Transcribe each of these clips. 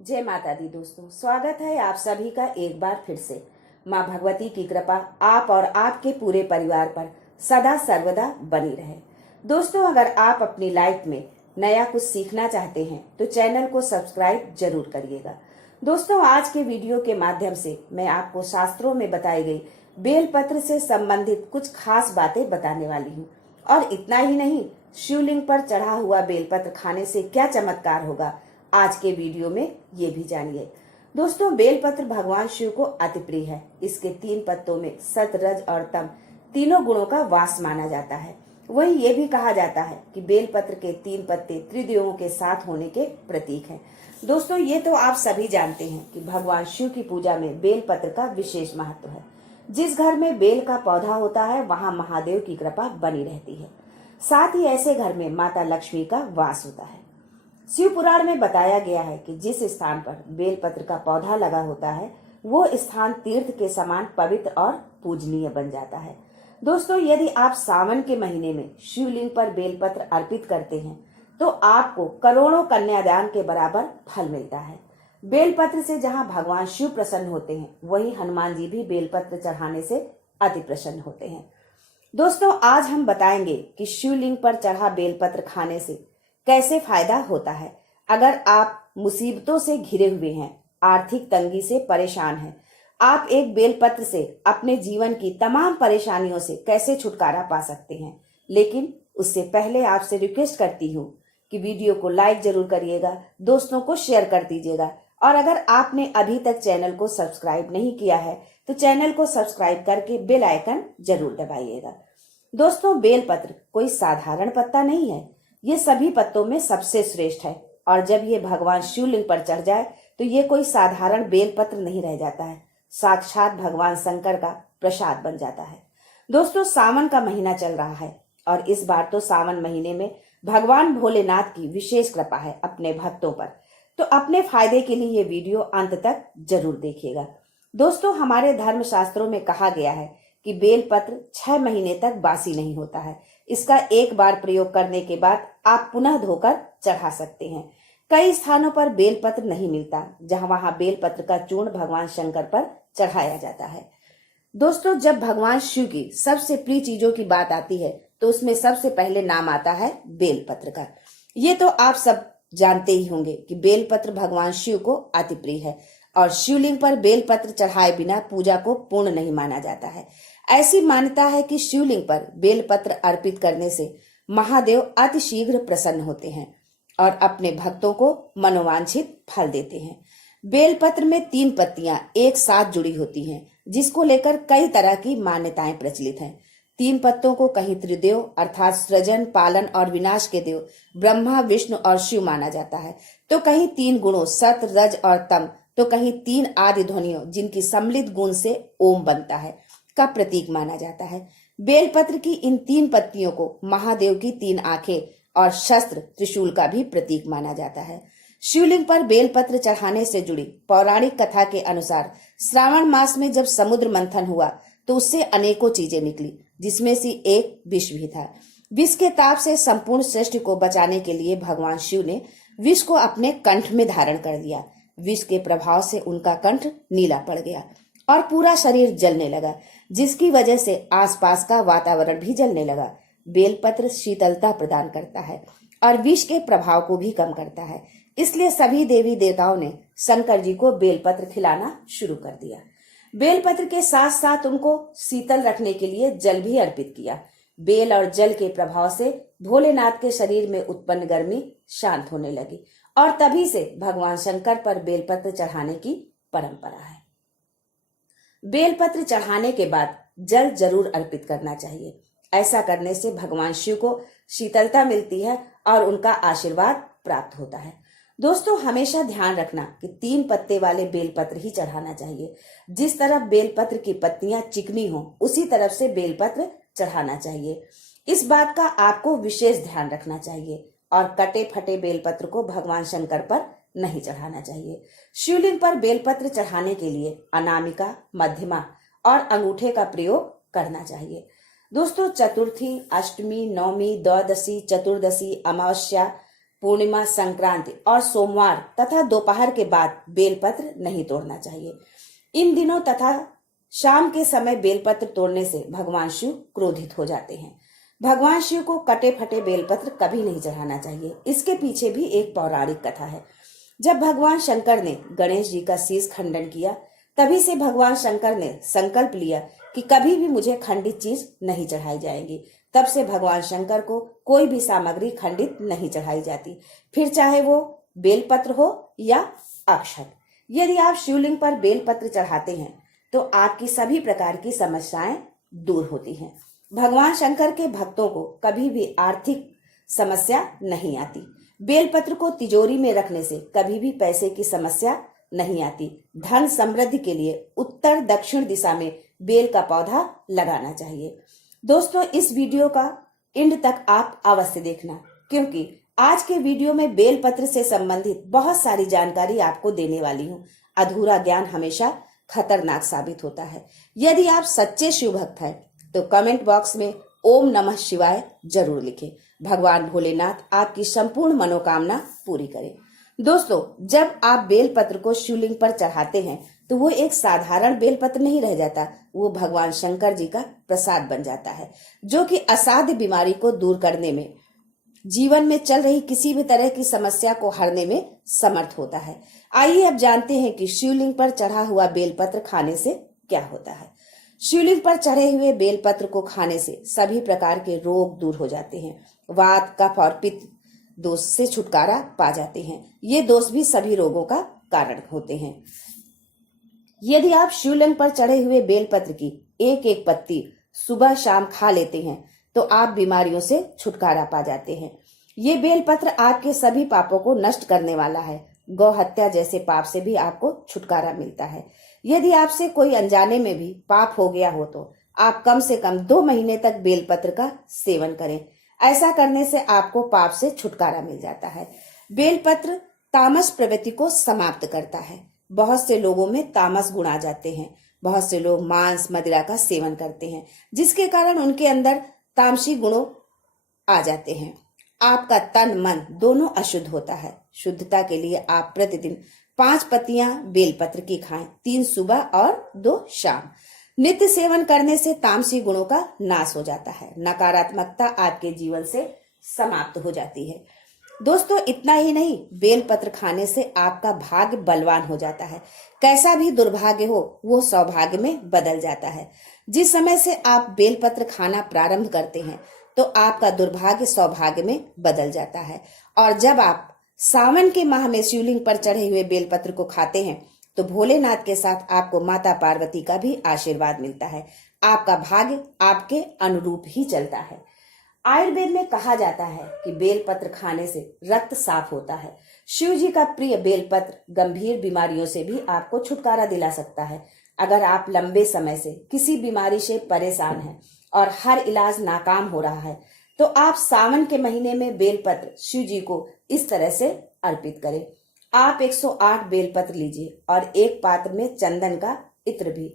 जय माता दी दोस्तों, स्वागत है आप सभी का एक बार फिर से। माँ भगवती की कृपा आप और आपके पूरे परिवार पर सदा सर्वदा बनी रहे। दोस्तों, अगर आप अपनी लाइफ में नया कुछ सीखना चाहते हैं तो चैनल को सब्सक्राइब जरूर करिएगा। दोस्तों, आज के वीडियो के माध्यम से मैं आपको शास्त्रों में बताई गई बेलपत्र से संबंधित कुछ खास बातें बताने वाली हूँ। और इतना ही नहीं, शिवलिंग पर चढ़ा हुआ बेलपत्र खाने से क्या चमत्कार होगा, आज के वीडियो में ये भी जानिए। दोस्तों, बेलपत्र भगवान शिव को अति प्रिय है। इसके 3 पत्तों में सत, रज और तम तीनों गुणों का वास माना जाता है। वहीं ये भी कहा जाता है कि बेलपत्र के 3 पत्ते त्रिदेवों के साथ होने के प्रतीक हैं। दोस्तों, ये तो आप सभी जानते हैं कि भगवान शिव की पूजा में बेलपत्र का विशेष महत्व है। जिस घर में बेल का पौधा होता है वहाँ महादेव की कृपा बनी रहती है। साथ ही ऐसे घर में माता लक्ष्मी का वास होता है। शिव पुराण में बताया गया है कि जिस स्थान पर बेलपत्र का पौधा लगा होता है वो स्थान तीर्थ के समान पवित्र और पूजनीय बन जाता है। दोस्तों, यदि आप सावन के महीने में शिवलिंग पर बेलपत्र अर्पित करते हैं तो आपको करोड़ों कन्यादान के बराबर फल मिलता है। बेलपत्र से जहां भगवान शिव प्रसन्न होते हैं वहीं हनुमान जी भी बेलपत्र चढ़ाने से अति प्रसन्न होते हैं। दोस्तों, आज हम बताएंगे कि शिवलिंग पर चढ़ा बेलपत्र खाने से कैसे फायदा होता है। अगर आप मुसीबतों से घिरे हुए हैं, आर्थिक तंगी से परेशान हैं, आप एक बेलपत्र से अपने जीवन की तमाम परेशानियों से कैसे छुटकारा पा सकते हैं। लेकिन उससे पहले आपसे रिक्वेस्ट करती हूँ कि वीडियो को लाइक जरूर करिएगा, दोस्तों को शेयर कर दीजिएगा और अगर आपने अभी तक चैनल को सब्सक्राइब नहीं किया है तो चैनल को सब्सक्राइब करके बेल आइकन जरूर दबाइएगा। दोस्तों, बेलपत्र कोई साधारण पत्ता नहीं है, ये सभी पत्तों में सबसे श्रेष्ठ है और जब ये भगवान शिवलिंग पर चढ़ जाए तो ये कोई साधारण बेलपत्र नहीं रह जाता है, साक्षात भगवान शंकर का प्रसाद बन जाता है। दोस्तों, सावन का महीना चल रहा है और इस बार तो सावन महीने में भगवान भोलेनाथ की विशेष कृपा है अपने भक्तों पर। तो अपने फायदे के लिए ये वीडियो अंत तक जरूर देखिएगा। दोस्तों, हमारे धर्म शास्त्रों में कहा गया है कि बेलपत्र 6 महीने तक बासी नहीं होता है। इसका एक बार प्रयोग करने के बाद आप पुनः धोकर चढ़ा सकते हैं। कई स्थानों पर बेलपत्र नहीं मिलता, जहां वहां बेलपत्र का चूर्ण भगवान शंकर पर चढ़ाया जाता है। दोस्तों, जब भगवान शिव की सबसे प्रिय चीजों की बात आती है तो उसमें सबसे पहले नाम आता है बेलपत्र का। ये तो आप सब जानते ही होंगे कि बेलपत्र भगवान शिव को अति प्रिय है और शिवलिंग पर बेलपत्र चढ़ाए बिना पूजा को पूर्ण नहीं माना जाता है। ऐसी मान्यता है कि शिवलिंग पर बेलपत्र अर्पित करने से महादेव अति शीघ्र प्रसन्न होते हैं और अपने भक्तों को मनोवांछित फल देते हैं। बेलपत्र में 3 पत्तियां एक साथ जुड़ी होती हैं, जिसको लेकर कई तरह की मान्यताएं प्रचलित हैं। 3 पत्तों को कहीं त्रिदेव अर्थात सृजन, पालन और विनाश के देव ब्रह्मा, विष्णु और शिव माना जाता है, तो कहीं 3 गुणों सत, रज और तम, तो कहीं 3 आदि ध्वनियों जिनकी सम्मिलित गुण से ओम बनता है का प्रतीक माना जाता है। बेलपत्र की इन 3 पत्तियों को महादेव की 3 आंखें और शस्त्र त्रिशूल का भी प्रतीक माना जाता है। शिवलिंग पर बेलपत्र चढ़ाने से जुड़ी पौराणिक कथा के अनुसार श्रावण मास में जब समुद्र मंथन हुआ तो उससे अनेकों चीजें निकली, जिसमें से एक विष भी था। विष के ताप से संपूर्ण सृष्टि को बचाने के लिए भगवान शिव ने विष को अपने कंठ में धारण कर दिया। विष के प्रभाव से उनका कंठ नीला पड़ गया और पूरा शरीर जलने लगा, जिसकी वजह से आसपास का वातावरण भी जलने लगा। बेलपत्र शीतलता प्रदान करता है और विष के प्रभाव को भी कम करता है, इसलिए सभी देवी देवताओं ने शंकर जी को बेलपत्र खिलाना शुरू कर दिया। बेलपत्र के साथ साथ उनको शीतल रखने के लिए जल भी अर्पित किया। बेल और जल के प्रभाव से भोलेनाथ के शरीर में उत्पन्न गर्मी शांत होने लगी और तभी से भगवान शंकर पर बेलपत्र चढ़ाने की परंपरा है। बेलपत्र चढ़ाने के बाद जल जरूर अर्पित करना चाहिए। ऐसा करने से भगवान शिव को शीतलता मिलती है और उनका आशीर्वाद प्राप्त होता है। दोस्तों, हमेशा ध्यान रखना कि 3 पत्ते वाले बेलपत्र ही चढ़ाना चाहिए। जिस तरफ बेलपत्र की पत्तियां चिकनी हो उसी तरफ से बेलपत्र चढ़ाना चाहिए। इस बात का आपको विशेष ध्यान रखना चाहिए और कटे फटे बेलपत्र को भगवान शंकर पर नहीं चढ़ाना चाहिए। शिवलिंग पर बेलपत्र चढ़ाने के लिए अनामिका, मध्यमा और अंगूठे का प्रयोग करना चाहिए। दोस्तों, चतुर्थी, अष्टमी, नवमी, द्वादशी, चतुर्दशी, अमावस्या, पूर्णिमा, संक्रांति और सोमवार तथा दोपहर के बाद बेलपत्र नहीं तोड़ना चाहिए। इन दिनों तथा शाम के समय बेलपत्र तोड़ने से भगवान शिव क्रोधित हो जाते हैं। भगवान शिव को कटे फटे बेलपत्र कभी नहीं चढ़ाना चाहिए। इसके पीछे भी एक पौराणिक कथा है। जब भगवान शंकर ने गणेश जी का शीश खंडन किया, तभी से भगवान शंकर ने संकल्प लिया कि कभी भी मुझे खंडित चीज नहीं चढ़ाई जाएगी। तब से भगवान शंकर को कोई भी सामग्री खंडित नहीं चढ़ाई जाती, फिर चाहे वो बेलपत्र हो या अक्षत। यदि आप शिवलिंग पर बेलपत्र चढ़ाते हैं तो आपकी सभी प्रकार की समस्याएं दूर होती हैं। भगवान शंकर के भक्तों को कभी भी आर्थिक समस्या नहीं आती। बेलपत्र को तिजोरी में रखने से कभी भी पैसे की समस्या नहीं आती। धन समृद्धि के लिए उत्तर दक्षिण दिशा में बेल का पौधा लगाना चाहिए। दोस्तों, इस वीडियो का एंड तक आप अवश्य देखना, क्योंकि आज के वीडियो में बेलपत्र से संबंधित बहुत सारी जानकारी आपको देने वाली हूँ। अधूरा ज्ञान हमेशा खतरनाक साबित होता है। यदि आप सच्चे शिव भक्त हैं तो कमेंट बॉक्स में ओम नमः शिवाय जरूर लिखें। भगवान भोलेनाथ आपकी संपूर्ण मनोकामना पूरी करें। दोस्तों, जब आप बेलपत्र को शिवलिंग पर चढ़ाते हैं तो वो एक साधारण बेलपत्र नहीं रह जाता, वो भगवान शंकर जी का प्रसाद बन जाता है, जो कि असाध्य बीमारी को दूर करने में, जीवन में चल रही किसी भी तरह की समस्या को हरने में समर्थ होता है। आइए अब जानते हैं कि शिवलिंग पर चढ़ा हुआ बेलपत्र खाने से क्या होता है। शिवलिंग पर चढ़े हुए बेलपत्र को खाने से सभी प्रकार के रोग दूर हो जाते हैं। वात, कफ और पित्त दोष से छुटकारा पा जाते हैं। ये दोष भी सभी रोगों का कारण होते हैं। यदि आप शिवलिंग पर चढ़े हुए बेलपत्र की एक एक पत्ती सुबह शाम खा लेते हैं तो आप बीमारियों से छुटकारा पा जाते हैं। ये बेलपत्र आपके सभी पापों को नष्ट करने वाला है। गौ हत्या जैसे पाप से भी आपको छुटकारा मिलता है। यदि आपसे कोई अनजाने में भी पाप हो गया हो तो आप कम से कम 2 महीने तक बेलपत्र का सेवन करें। ऐसा करने से आपको पाप से छुटकारा मिल जाता है। बेलपत्र तामस प्रवृत्ति को समाप्त करता है। बहुत से लोगों में तामस गुण आ जाते हैं। बहुत से लोग मांस मदिरा का सेवन करते हैं, जिसके कारण उनके अंदर तामसी गुणों आ जाते हैं। आपका तन मन दोनों अशुद्ध होता है। शुद्धता के लिए आप प्रतिदिन 5 पत्तियां बेलपत्र की खाएं, 3 सुबह और 2 शाम। नित्य सेवन करने से तामसी गुणों का नाश हो जाता है। नकारात्मकता आपके जीवन से समाप्त हो जाती है। दोस्तों, इतना ही नहीं, बेलपत्र खाने से आपका भाग्य बलवान हो जाता है। कैसा भी दुर्भाग्य हो वो सौभाग्य में बदल जाता है। जिस समय से आप बेलपत्र खाना प्रारंभ करते हैं तो आपका दुर्भाग्य सौभाग्य में बदल जाता है। और जब आप सावन के माह में शिवलिंग पर चढ़े हुए बेलपत्र को खाते हैं तो भोलेनाथ के साथ आपको माता पार्वती का भी आशीर्वाद मिलता है। आपका भाग्य आपके अनुरूप ही चलता है। आयुर्वेद में कहा जाता है कि बेलपत्र खाने से रक्त साफ होता है। शिव जी का प्रिय बेलपत्र गंभीर बीमारियों से भी आपको छुटकारा दिला सकता है। अगर आप लंबे समय से किसी बीमारी से परेशान हैं और हर इलाज नाकाम हो रहा है तो आप सावन के महीने में बेलपत्र शिव जी को इस तरह से अर्पित करें। आप 108 बेलपत्र लीजिए और एक पात्र में चंदन का इत्र भी।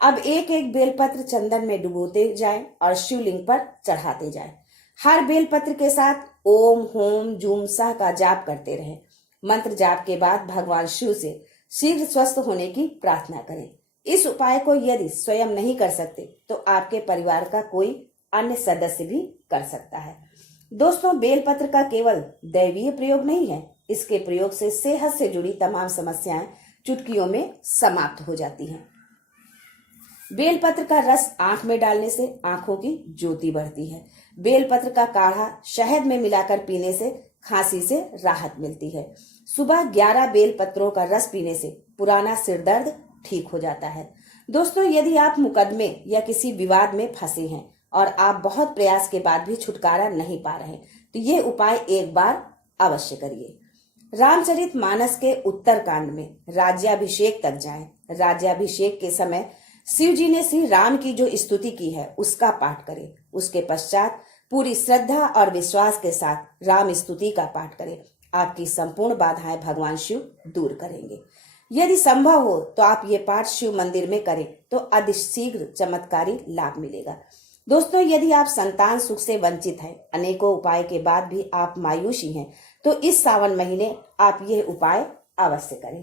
अब एक एक बेलपत्र चंदन में डुबोते जाएं और शिवलिंग पर चढ़ाते जाएं। हर बेलपत्र के साथ ओम होम जूम सह का जाप करते रहें। मंत्र जाप के बाद भगवान शिव से शीघ्र स्वस्थ होने की प्रार्थना करें। इस उपाय को यदि स्वयं नहीं कर सकते तो आपके परिवार का कोई अन्य सदस्य भी कर सकता है। दोस्तों, बेलपत्र का केवल दैवीय प्रयोग नहीं है, इसके प्रयोग से सेहत से जुड़ी तमाम समस्याएं चुटकियों में समाप्त हो जाती हैं। बेलपत्र का रस आंख में डालने से आंखों की ज्योति बढ़ती है। बेलपत्र का काढ़ा शहद में मिलाकर पीने से खांसी से राहत मिलती है। सुबह 11 बेलपत्रों का रस पीने से पुराना सिर दर्द ठीक हो जाता है। दोस्तों, यदि आप मुकदमे या किसी विवाद में फंसे हैं और आप बहुत प्रयास के बाद भी छुटकारा नहीं पा रहे तो ये उपाय एक बार अवश्य करिए। रामचरितमानस के उत्तरकांड में राज्याभिषेक तक जाएं। राज्याभिषेक के समय शिव जी ने श्री राम की जो स्तुति की है उसका पाठ करें। उसके पश्चात पूरी श्रद्धा और विश्वास के साथ राम स्तुति का पाठ करें। आपकी संपूर्ण बाधाएं भगवान शिव दूर करेंगे। यदि संभव हो तो आप ये पाठ शिव मंदिर में करें तो अतिशीघ्र चमत्कारी लाभ मिलेगा। दोस्तों, यदि आप संतान सुख से वंचित हैं, अनेकों उपाय के बाद भी आप मायूसी हैं, तो इस सावन महीने आप यह उपाय अवश्य करें।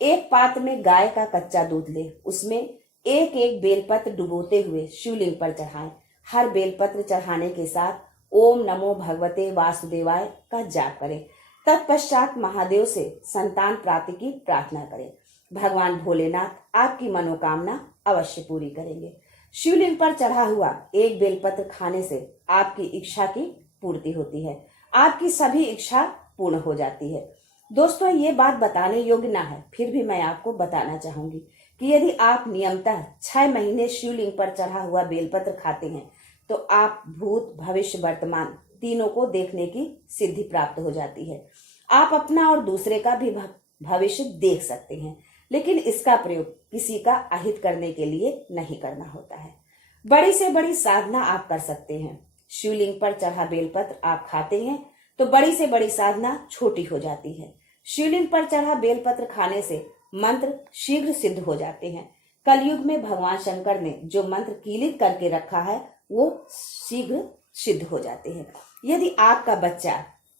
एक पात्र में गाय का कच्चा दूध ले, उसमें एक एक बेलपत्र डुबोते हुए शिवलिंग पर चढ़ाएं। हर बेलपत्र चढ़ाने के साथ ओम नमो भगवते वासुदेवाय का जाप करें। तत्पश्चात महादेव से संतान प्राप्ति की प्रार्थना करें। भगवान भोलेनाथ आपकी मनोकामना अवश्य पूरी करेंगे। शिवलिंग पर चढ़ा हुआ एक बेलपत्र खाने से आपकी इच्छा की पूर्ति होती है, आपकी सभी इच्छा पूर्ण हो जाती है। दोस्तों, ये बात बताने योग्य ना है, फिर भी मैं आपको बताना चाहूंगी कि यदि आप नियमतः 6 महीने शिवलिंग पर चढ़ा हुआ बेलपत्र खाते हैं तो आप भूत भविष्य वर्तमान तीनों को देखने की सिद्धि प्राप्त हो जाती है। आप अपना और दूसरे का भी भविष्य देख सकते हैं, लेकिन इसका प्रयोग किसी का अहित करने के लिए नहीं करना होता है। बड़ी से बड़ी साधना आप कर सकते हैं। शिवलिंग पर चढ़ा बेलपत्र आप खाते हैं तो बड़ी से बड़ी साधना छोटी हो जाती है। शिवलिंग पर चढ़ा बेलपत्र खाने से मंत्र शीघ्र सिद्ध हो जाते हैं। कलयुग में भगवान शंकर ने जो मंत्र कीलित करके रखा है वो शीघ्र सिद्ध हो जाते हैं। यदि आपका बच्चा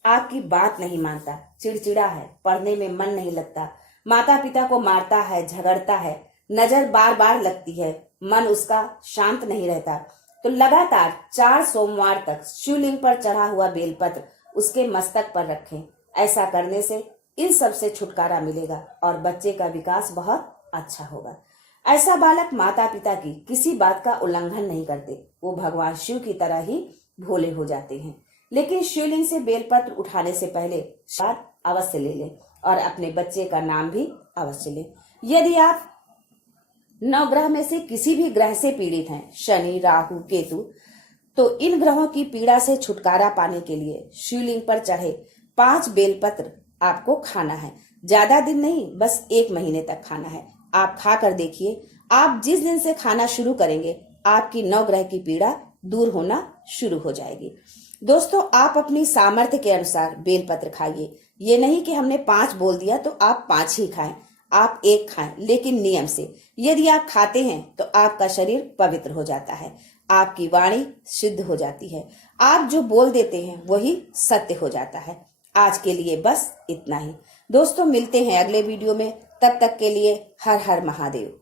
आपकी बात नहीं मानता, चिड़चिड़ा है, पढ़ने में मन नहीं लगता, माता पिता को मारता है, झगड़ता है, नजर बार बार लगती है, मन उसका शांत नहीं रहता, तो लगातार 4 सोमवार तक शिवलिंग पर चढ़ा हुआ बेलपत्र उसके मस्तक पर रखें। ऐसा करने से इन सब से छुटकारा मिलेगा और बच्चे का विकास बहुत अच्छा होगा। ऐसा बालक माता पिता की किसी बात का उल्लंघन नहीं करते, वो भगवान शिव की तरह ही भोले हो जाते हैं। लेकिन शिवलिंग से बेलपत्र उठाने से पहले स्वाद अवश्य ले लें और अपने बच्चे का नाम भी अवश्य लें। यदि आप 9 ग्रह में से किसी भी ग्रह से पीड़ित हैं, शनि, राहु, केतु, तो इन ग्रहों की पीड़ा से छुटकारा पाने के लिए शिवलिंग पर चढ़े 5 बेलपत्र आपको खाना है। ज्यादा दिन नहीं, बस 1 महीने तक खाना है। आप खा कर देखिए, आप जिस दिन से खाना शुरू करेंगे आपकी 9 ग्रह की पीड़ा दूर होना शुरू हो जाएगी। दोस्तों, आप अपनी सामर्थ्य के अनुसार बेलपत्र खाइए। ये नहीं कि हमने 5 बोल दिया तो आप 5 ही खाएं, आप 1 खाएं, लेकिन नियम से। यदि आप खाते हैं तो आपका शरीर पवित्र हो जाता है, आपकी वाणी शुद्ध हो जाती है, आप जो बोल देते हैं वही सत्य हो जाता है। आज के लिए बस इतना ही। दोस्तों, मिलते हैं अगले वीडियो में, तब तक के लिए हर हर महादेव।